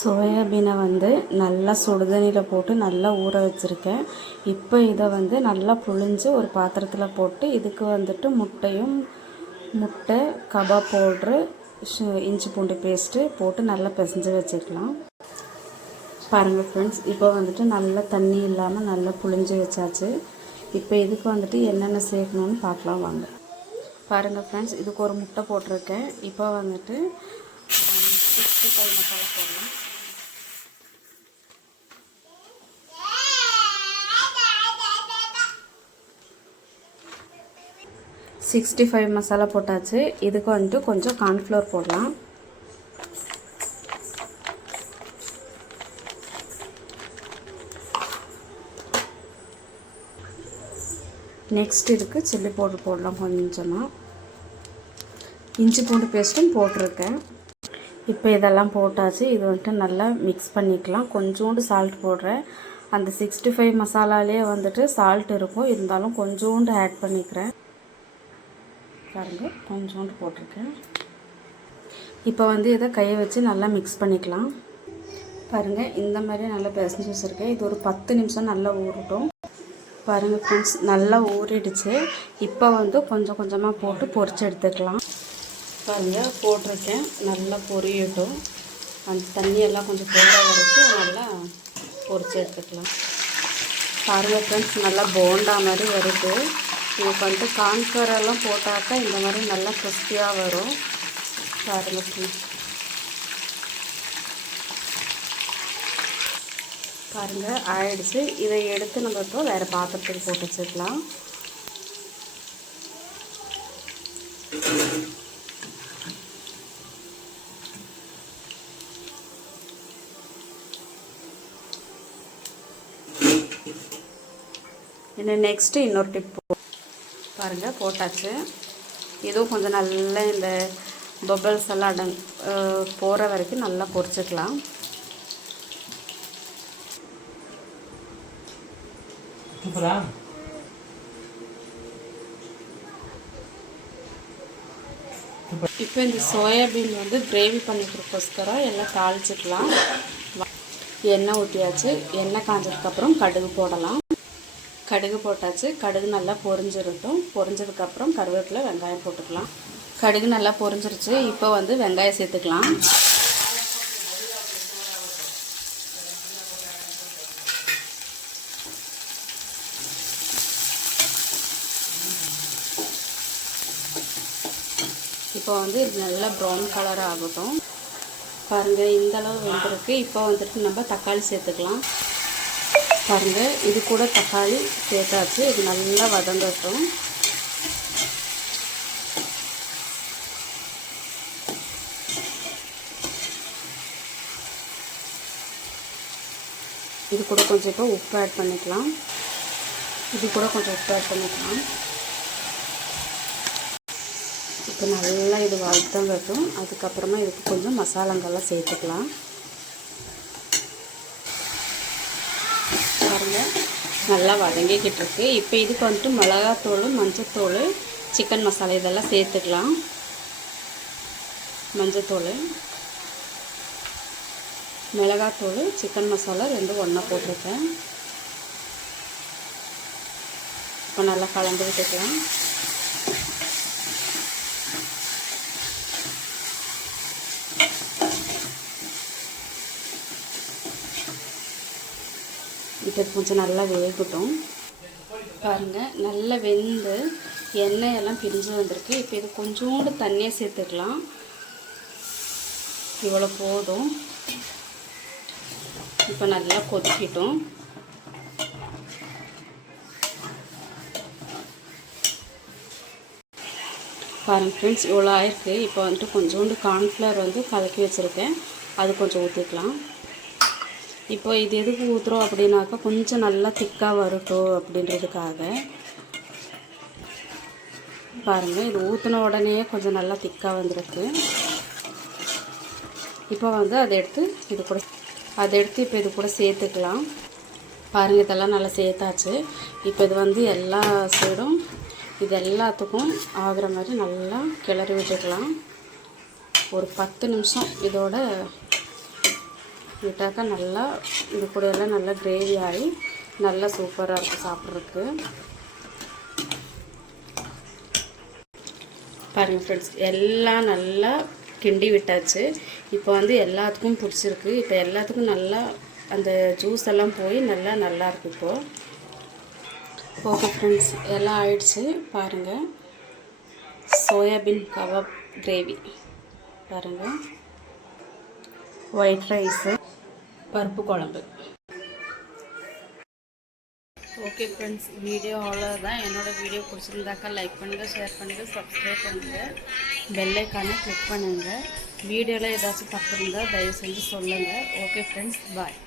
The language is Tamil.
சோயாபீனை நல்லா சுடுதண்ணியில் போட்டு நல்லா ஊற வச்சுருக்கேன். இப்போ இதை நல்லா புழிஞ்சு ஒரு பாத்திரத்தில் போட்டு இதுக்கு முட்டை, கபாப் பவுட்ரு, இஞ்சி பூண்டு பேஸ்ட்டு போட்டு நல்லா பிசைஞ்சு வச்சுக்கலாம். பாருங்கள் ஃப்ரெண்ட்ஸ், இப்போ நல்லா தண்ணி இல்லாமல் நல்லா புழிஞ்சு வச்சாச்சு. இப்போ இதுக்கு என்னென்ன சேர்க்கணுன்னு பார்க்கலாம் வாங்க. பாருங்கள் ஃப்ரெண்ட்ஸ், இதுக்கு ஒரு முட்டை போட்டிருக்கேன். இப்போ 65 மசாலா போடலாம். மசாலா போட்டாச்சு. இதுக்கு கொஞ்சம் கார்ன்ஃப்ளவர் போடலாம். நெக்ஸ்ட் இதுக்கு சில்லி பவுடர் போடலாம் கொஞ்சமாக. இஞ்சி பூண்டு பேஸ்ட்டும் போட்டிருக்கேன். இப்போ இதெல்லாம் போட்டாச்சு. இது நல்லா மிக்ஸ் பண்ணிக்கலாம். கொஞ்சோண்டு சால்ட் போடுறேன். அந்த 65 மசாலாலே சால்ட் இருக்கும், இருந்தாலும் கொஞ்சோண்டு ஆட் பண்ணிக்கிறேன். பாருங்கள், கொஞ்சோண்டு போட்டிருக்கேன். இப்போ இதை கையை வச்சு நல்லா மிக்ஸ் பண்ணிக்கலாம். பாருங்கள், இந்த மாதிரி நல்லா பிசைஞ்சு வச்சுருக்கேன். இது ஒரு 10 நிமிஷம் நல்லா ஊறட்டும். பாருங்கள் ஃப்ரெண்ட்ஸ், நல்லா ஊறிடுச்சு. இப்போ கொஞ்சம் கொஞ்சமாக போட்டு பொரிச்சு எடுத்துக்கலாம். பாருங்கள், போட்டிருக்கேன். நல்லா பொரியட்டும். அந்த தண்ணியெல்லாம் கொஞ்சம் போகிற வரைக்கும் நல்லா பொரிச்சு எடுத்துக்கலாம். பாருங்கள் ஃப்ரெண்ட்ஸ், நல்லா போண்டா மாதிரி வருது. இதுக்கு கார்ன்ஃப்ளவர் எல்லாம் போட்டாக்கா இந்த மாதிரி நல்லா கிறிஸ்பியாக வரும். பாருங்கள் ஃப்ரெண்ட்ஸ், பாருங்கள் ஆயிடுச்சு. இதை எடுத்து நம்ம இப்போ வேறு பாத்திரத்துக்கு போட்டு வச்சுக்கலாம். இன்னும் நெக்ஸ்ட்டு இன்னொரு டிப் பாருங்கள், போட்டாச்சு. இதுவும் கொஞ்சம் நல்லா இந்த பபிள்ஸ் எல்லாம் போகிற வரைக்கும் நல்லா பொரிச்சுக்கலாம். இப்போ இந்த சோயாபீன் கிரேவி பண்ணிக்கிறதுக்கோஸ்கரம் எல்லாம் தாளிச்சிக்கலாம். எண்ணெய் ஊற்றியாச்சு. எண்ணெய் காஞ்சதுக்கப்புறம் கடுகு போடலாம். கடுகு போட்டாச்சு. கடுகு நல்லா பொரிஞ்சிடட்டும். பொரிஞ்சதுக்கப்புறம் கருவேப்பிலை, வெங்காயம் போட்டுக்கலாம். கடுகு நல்லா பொரிஞ்சிருச்சு. இப்போ வெங்காயம் சேர்த்துக்கலாம். இப்போ இது நல்லா ப்ரௌன் கலர் ஆகட்டும். பாருங்கள், இந்தளவு வெந்திருக்கு. இப்போ நம்ம தக்காளி சேர்த்துக்கலாம். பாருங்கள், இது கூட தக்காளி சேர்த்தாச்சு. இது நல்லா வதங்கட்டும். இது கூட கொஞ்சம் இப்போ உப்பு ஆட் பண்ணிக்கலாம். இப்போ நல்லா இது வதங்கட்டும். அதுக்கப்புறமா இதுக்கு கொஞ்சம் மசாலாங்கெல்லாம் சேர்த்துக்கலாம். பாருங்கள், நல்லா வதங்கிக்கிட்டு இருக்கு. இப்போ இதுக்கு மிளகாத்தூள், மஞ்சத்தூள், சிக்கன் மசாலா இதெல்லாம் சேர்த்துக்கலாம். மஞ்சத்தூள், மிளகாத்தூள், சிக்கன் மசாலா ரெண்டும் ஒன்றா போட்டிருக்கேன். இப்போ நல்லா கலந்து விட்டுக்கலாம். இப்போ கொஞ்சம் நல்லா வேகட்டும். பாருங்கள், நல்லா வெந்து எண்ணெயெல்லாம் பிரிஞ்சு வந்திருக்கு. இப்போ இது கொஞ்சோண்டு தண்ணியை சேர்த்துக்கலாம். இவ்வளோ போதும். இப்போ நல்லா கொதிக்கட்டும். பாருங்கள் ஃப்ரெண்ட்ஸ், இவ்வளோ ஆயிருக்கு. இப்போ கொஞ்சோண்டு கார்ன்ஃப்ளவர் கலக்கி வச்சுருக்கேன். அது கொஞ்சம் ஊற்றிக்கலாம். இப்போ இது எதுக்கு ஊற்றுறோம் அப்படின்னாக்கா கொஞ்சம் நல்லா திக்காக வரட்டும் அப்படின்றதுக்காக. பாருங்கள், இது ஊற்றின உடனே கொஞ்சம் நல்லா திக்காக வந்திருக்கு. இப்போ அதை எடுத்து இப்போ இது கூட சேர்த்துக்கலாம். பாருங்கள், இதெல்லாம் நல்லா சேர்த்தாச்சு. இப்போ இது எல்லா சைடும் இது எல்லாத்துக்கும் ஆகிற மாதிரி நல்லா கிளறி விட்டுக்கலாம். ஒரு 10 நிமிஷம் இதோட விட்டாக்கா நல்லா இது கூட எல்லாம் நல்லா கிரேவி ஆகி நல்லா சூப்பராக இருக்கும் சாப்பிட்றதுக்கு. பாருங்கள் ஃப்ரெண்ட்ஸ், எல்லாம் நல்லா கிண்டி விட்டாச்சு. இப்போ வந்து எல்லாத்துக்கும் பிடிச்சிருக்கு. இப்போ எல்லாத்துக்கும் நல்லா அந்த ஜூஸ் எல்லாம் போய் நல்லா இருக்கு இப்போது. ஓகே ஃப்ரெண்ட்ஸ், எல்லாம் ஆயிடுச்சு. பாருங்கள், சோயாபீன் கபாப் கிரேவி பாருங்கள், ஒயிட் ரைஸு, பருப்பு குழம்பு. ஓகே ஃப்ரெண்ட்ஸ், வீடியோ அவ்வளோதான். என்னோடய வீடியோ பிடிச்சிருந்தாக்கா லைக் பண்ணுங்கள், ஷேர் பண்ணுங்கள், சப்ஸ்கிரைப் பண்ணுங்கள், பெல் ஐக்கானை கிளிக் பண்ணுங்கள். வீடியோவில் ஏதாச்சும் தப்பு இருந்தால் தயவு செஞ்சு சொல்லுங்கள். ஓகே ஃப்ரெண்ட்ஸ், பாய்.